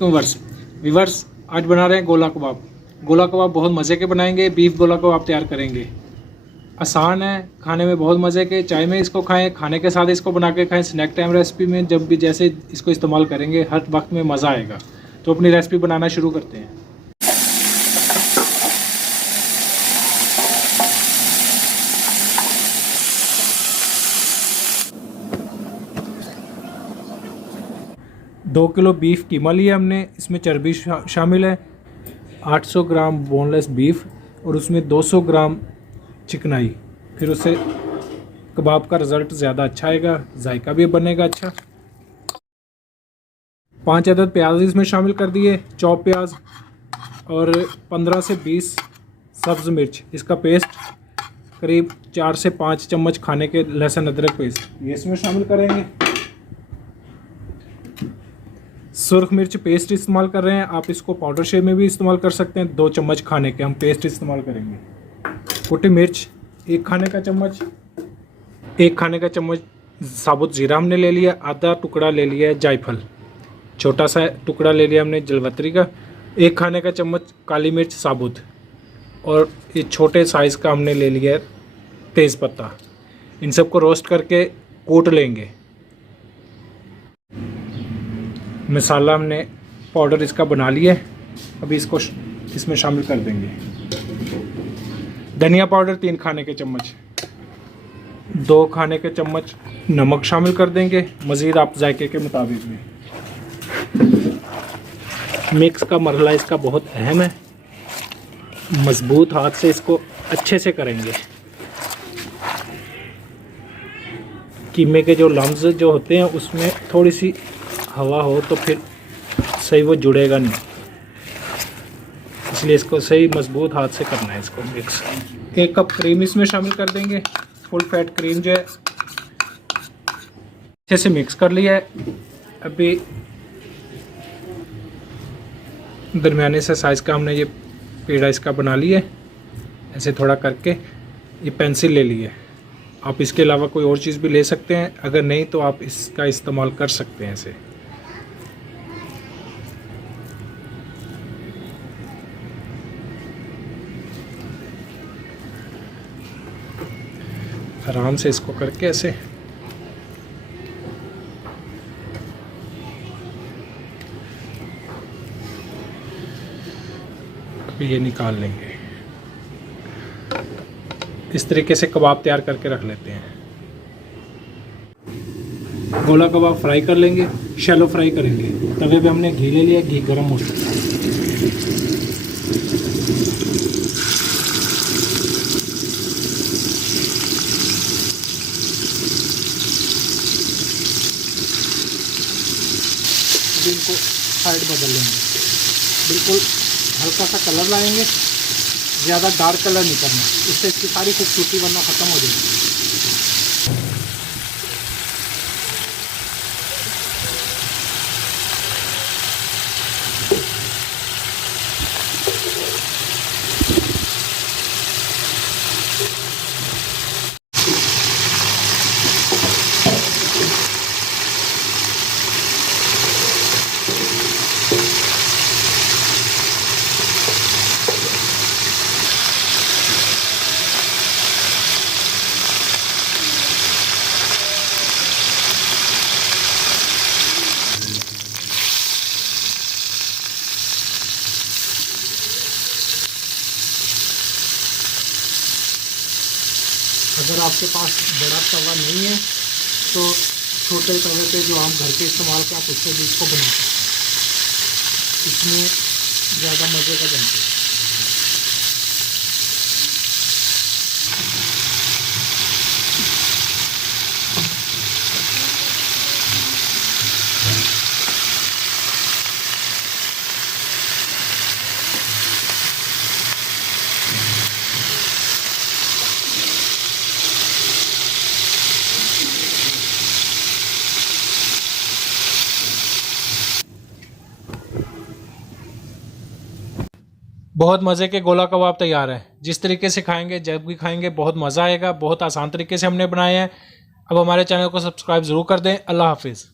Viewers viewers आज बना रहे हैं गोला कबाब। गोला कबाब बहुत मज़े के बनाएंगे। बीफ गोला कबाब तैयार करेंगे। आसान है, खाने में बहुत मज़े के। चाय में इसको खाएं, खाने के साथ इसको बना के खाएं, स्नैक टाइम रेसिपी में, जब भी जैसे इसको इस्तेमाल करेंगे हर वक्त में मज़ा आएगा। तो अपनी रेसिपी बनाना शुरू करते हैं। दो किलो बीफ कीमा लिया हमने। इसमें चर्बी शामिल है। 800 ग्राम बोनलेस बीफ और उसमें 200 ग्राम चिकनाई। फिर उससे कबाब का रिज़ल्ट ज़्यादा अच्छा आएगा, जायका भी बनेगा अच्छा। 5 अदद प्याज इसमें शामिल कर दिए, चॉप प्याज, और 15 से 20 सब्ज़ मिर्च। इसका पेस्ट करीब 4 से 5 चम्मच खाने के लहसुन अदरक पेस्ट ये इसमें शामिल करेंगे। सुर्ख मिर्च पेस्ट इस्तेमाल कर रहे हैं, आप इसको पाउडर शेप में भी इस्तेमाल कर सकते हैं। 2 चम्मच खाने के हम पेस्ट इस्तेमाल करेंगे। कुटी मिर्च 1 खाने का चम्मच। 1 खाने का चम्मच साबुत ज़ीरा हमने ले लिया। आधा टुकड़ा ले लिया है जायफल। छोटा सा टुकड़ा ले लिया हमने जलवतरी का। 1 खाने का चम्मच काली मिर्च साबुत, और ये छोटे साइज़ का हमने ले लिया है तेज़पत्ता। इन सबको रोस्ट करके कूट लेंगे। मसाला हमने पाउडर इसका बना लिया है, अभी इसको इसमें शामिल कर देंगे। धनिया पाउडर 3 खाने के चम्मच। 2 खाने के चम्मच नमक शामिल कर देंगे, मज़ीद आप जायके के मुताबिक में। मिक्स का मरहला इसका बहुत अहम है, मज़बूत हाथ से इसको अच्छे से करेंगे। कीमे के जो लम्स जो होते हैं उसमें थोड़ी सी हवा हो तो फिर सही वो जुड़ेगा नहीं, इसलिए इसको सही मजबूत हाथ से करना है इसको मिक्स। 1 कप क्रीम इसमें शामिल कर देंगे, फुल फैट क्रीम जो है। अच्छे से मिक्स कर लिया है। अभी दरमियाने से साइज़ का हमने ये पेड़ा इसका बना लिया है, ऐसे थोड़ा करके। ये पेंसिल ले ली है, आप इसके अलावा कोई और चीज़ भी ले सकते हैं, अगर नहीं तो आप इसका इस्तेमाल कर सकते हैं ऐसे। आराम से इसको करके ऐसे ये निकाल लेंगे। इस तरीके से कबाब तैयार करके रख लेते हैं। गोला कबाब फ्राई कर लेंगे, शैलो फ्राई करेंगे। तवे पे हमने घी ले लिया, घी गर्म हो चुका है। इनको साइड बदल लेंगे, बिल्कुल हल्का सा कलर लाएंगे, ज़्यादा डार्क कलर नहीं करना, इससे इसकी सारी खूबसूरती वरना ख़त्म हो जाएगी। अगर आपके पास बड़ा तवा नहीं है तो छोटे तवे पे जो हम घर के इस्तेमाल के आप उससे भी इसको बना सकते हैं, इसमें ज़्यादा मज़े का बनता है। बहुत मज़े के गोला कबाब तैयार है। जिस तरीके से खाएंगे, जब भी खाएंगे बहुत मज़ा आएगा। बहुत आसान तरीके से हमने बनाए हैं। अब हमारे चैनल को सब्सक्राइब ज़रूर कर दें। अल्लाह हाफिज़।